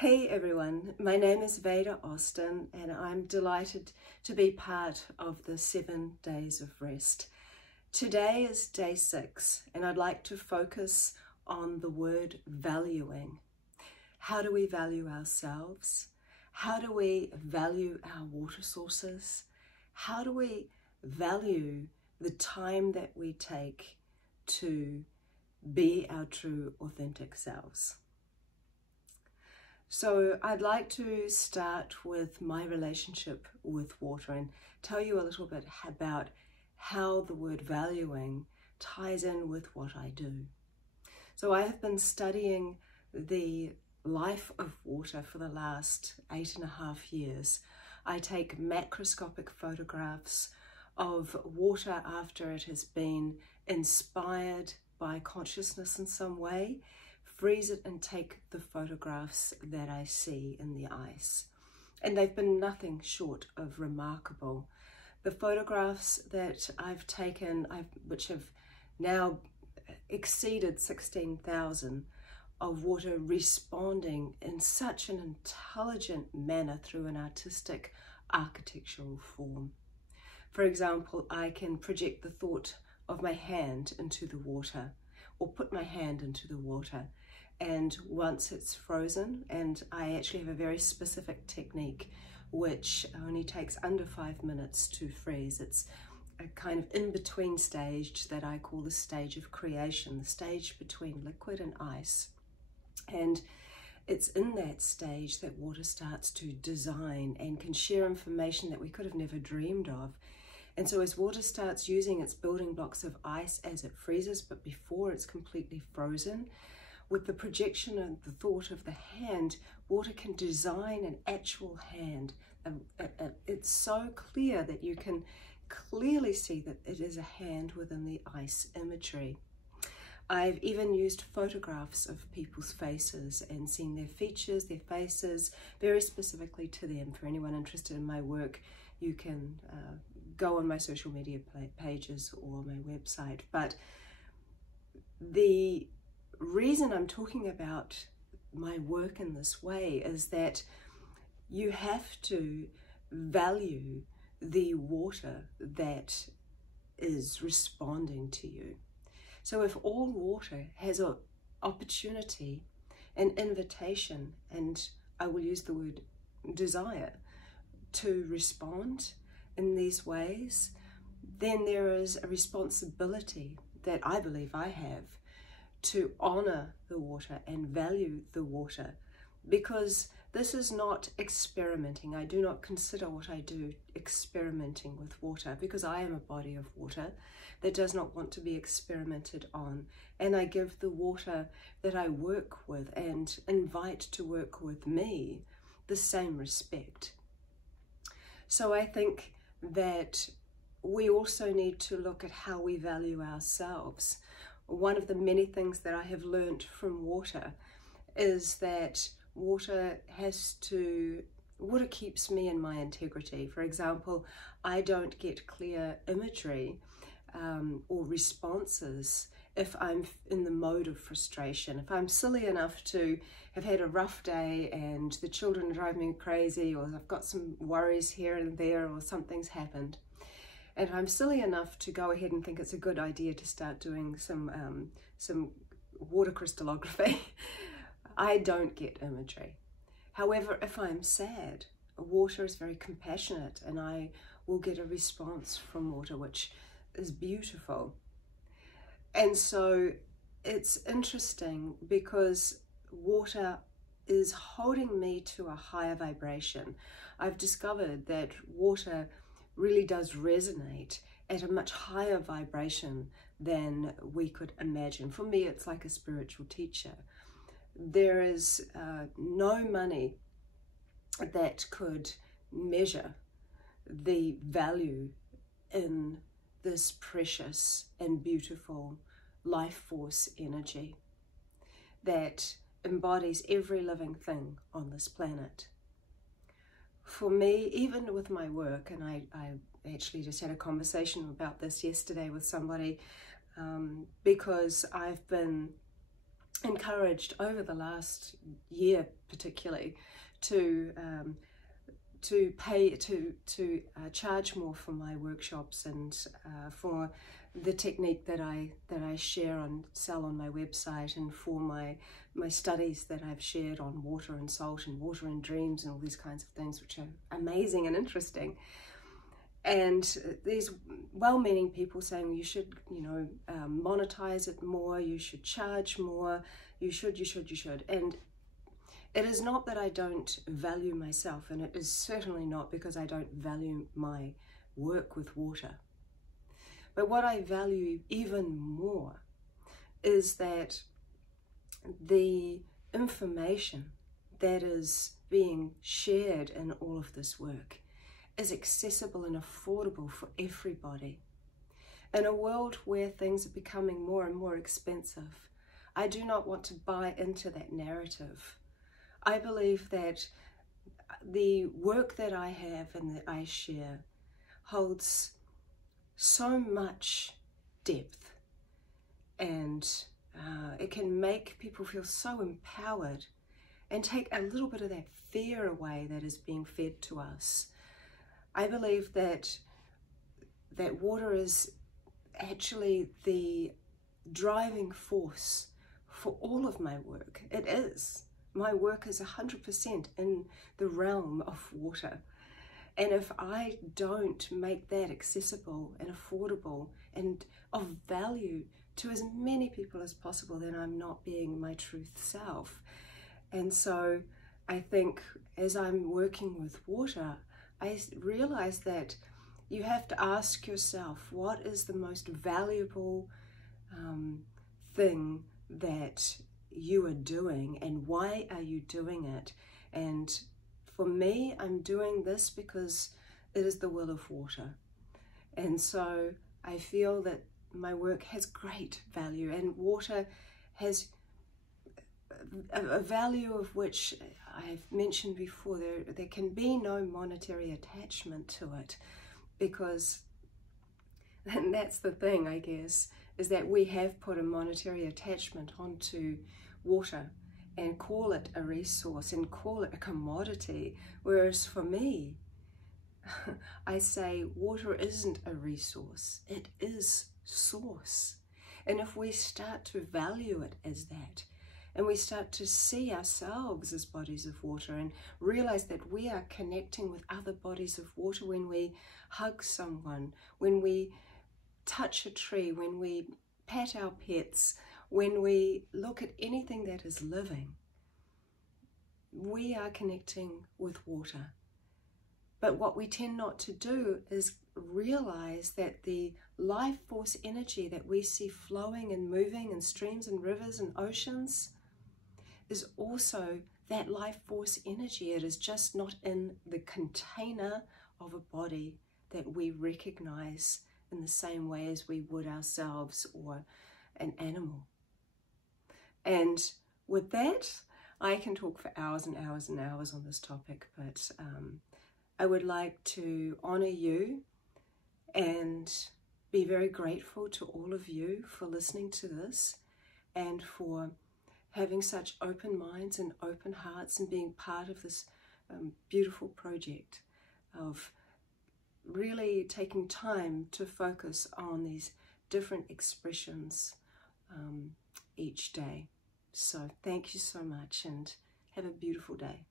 Hey everyone, my name is Veda Austin and I'm delighted to be part of the 7 days of rest. Today is day 6 and I'd like to focus on the word valuing. How do we value ourselves? How do we value our water sources? How do we value the time that we take to be our true authentic selves? So I'd like to start with my relationship with water and tell you a little bit about how the word valuing ties in with what I do. So I have been studying the life of water for the last 8.5 years. I take macroscopic photographs of water after it has been inspired by consciousness in some way, freeze it and take the photographs that I see in the ice. And they've been nothing short of remarkable. The photographs that I've taken, which have now exceeded 16,000, of water responding in such an intelligent manner through an artistic architectural form. For example, I can project the thought of my hand into the water, or put my hand into the water, and once it's frozen, and I actually have a very specific technique which only takes under 5 minutes to freeze. It's a kind of in-between stage that I call the stage of creation, the stage between liquid and ice. And it's in that stage that water starts to design and can share information that we could have never dreamed of. And so as water starts using its building blocks of ice as it freezes, but before it's completely frozen, with the projection and the thought of the hand, water can design an actual hand. It's so clear that you can clearly see that it is a hand within the ice imagery. I've even used photographs of people's faces and seen their features, their faces, very specifically to them. For anyone interested in my work, you can go on my social media pages or my website. But the reason I'm talking about my work in this way is that you have to value the water that is responding to you. So if all water has an opportunity, an invitation, and I will use the word desire, to respond in these ways, then there is a responsibility that I believe I have to honor the water and value the water, because this is not experimenting. I do not consider what I do experimenting with water, because I am a body of water that does not want to be experimented on, and I give the water that I work with and invite to work with me the same respect. So I think that we also need to look at how we value ourselves. One of the many things that I have learned from water is that water keeps me in my integrity. For example, I don't get clear imagery or responses if I'm in the mode of frustration. If I'm silly enough to have had a rough day and the children drive me crazy, or I've got some worries here and there, or something's happened, and if I'm silly enough to go ahead and think it's a good idea to start doing some water crystallography, I don't get imagery. However, if I'm sad, water is very compassionate and I will get a response from water which is beautiful. And so it's interesting because water is holding me to a higher vibration. I've discovered that water really does resonate at a much higher vibration than we could imagine. For me, it's like a spiritual teacher. There is no money that could measure the value in this precious and beautiful life force energy that embodies every living thing on this planet. For me, even with my work, and I actually just had a conversation about this yesterday with somebody, because I've been encouraged over the last year particularly to charge more for my workshops and for the technique that I sell on my website, and for my studies that I've shared on water and salt and water and dreams and all these kinds of things, which are amazing and interesting. And these well-meaning people saying you should, monetize it more, you should charge more, you should. And it is not that I don't value myself, and it is certainly not because I don't value my work with water. But what I value even more is that the information that is being shared in all of this work is accessible and affordable for everybody. In a world where things are becoming more and more expensive, I do not want to buy into that narrative. I believe that the work that I have and that I share holds so much depth, and it can make people feel so empowered and take a little bit of that fear away that is being fed to us. I believe that water is actually the driving force for all of my work. It is. My work is 100% in the realm of water. And if I don't make that accessible and affordable and of value to as many people as possible, then I'm not being my truth self. And so I think as I'm working with water, I realize that you have to ask yourself, what is the most valuable thing that you are doing, and why are you doing it? And for me, I'm doing this because it is the will of water. And so I feel that my work has great value, and water has a value of which I've mentioned before. There can be no monetary attachment to it, because, and that's the thing, I guess, is that we have put a monetary attachment onto water and call it a resource and call it a commodity, whereas for me, I say water isn't a resource, it is source. And if we start to value it as that, and we start to see ourselves as bodies of water and realize that we are connecting with other bodies of water when we hug someone, when we touch a tree, when we pat our pets, when we look at anything that is living, we are connecting with water. But what we tend not to do is realize that the life force energy that we see flowing and moving in streams and rivers and oceans is also that life force energy. It is just not in the container of a body that we recognize in the same way as we would ourselves or an animal. And with that, I can talk for hours and hours and hours on this topic, but I would like to honor you and be very grateful to all of you for listening to this and for having such open minds and open hearts and being part of this beautiful project of really taking time to focus on these different expressions each day. So thank you so much, and have a beautiful day.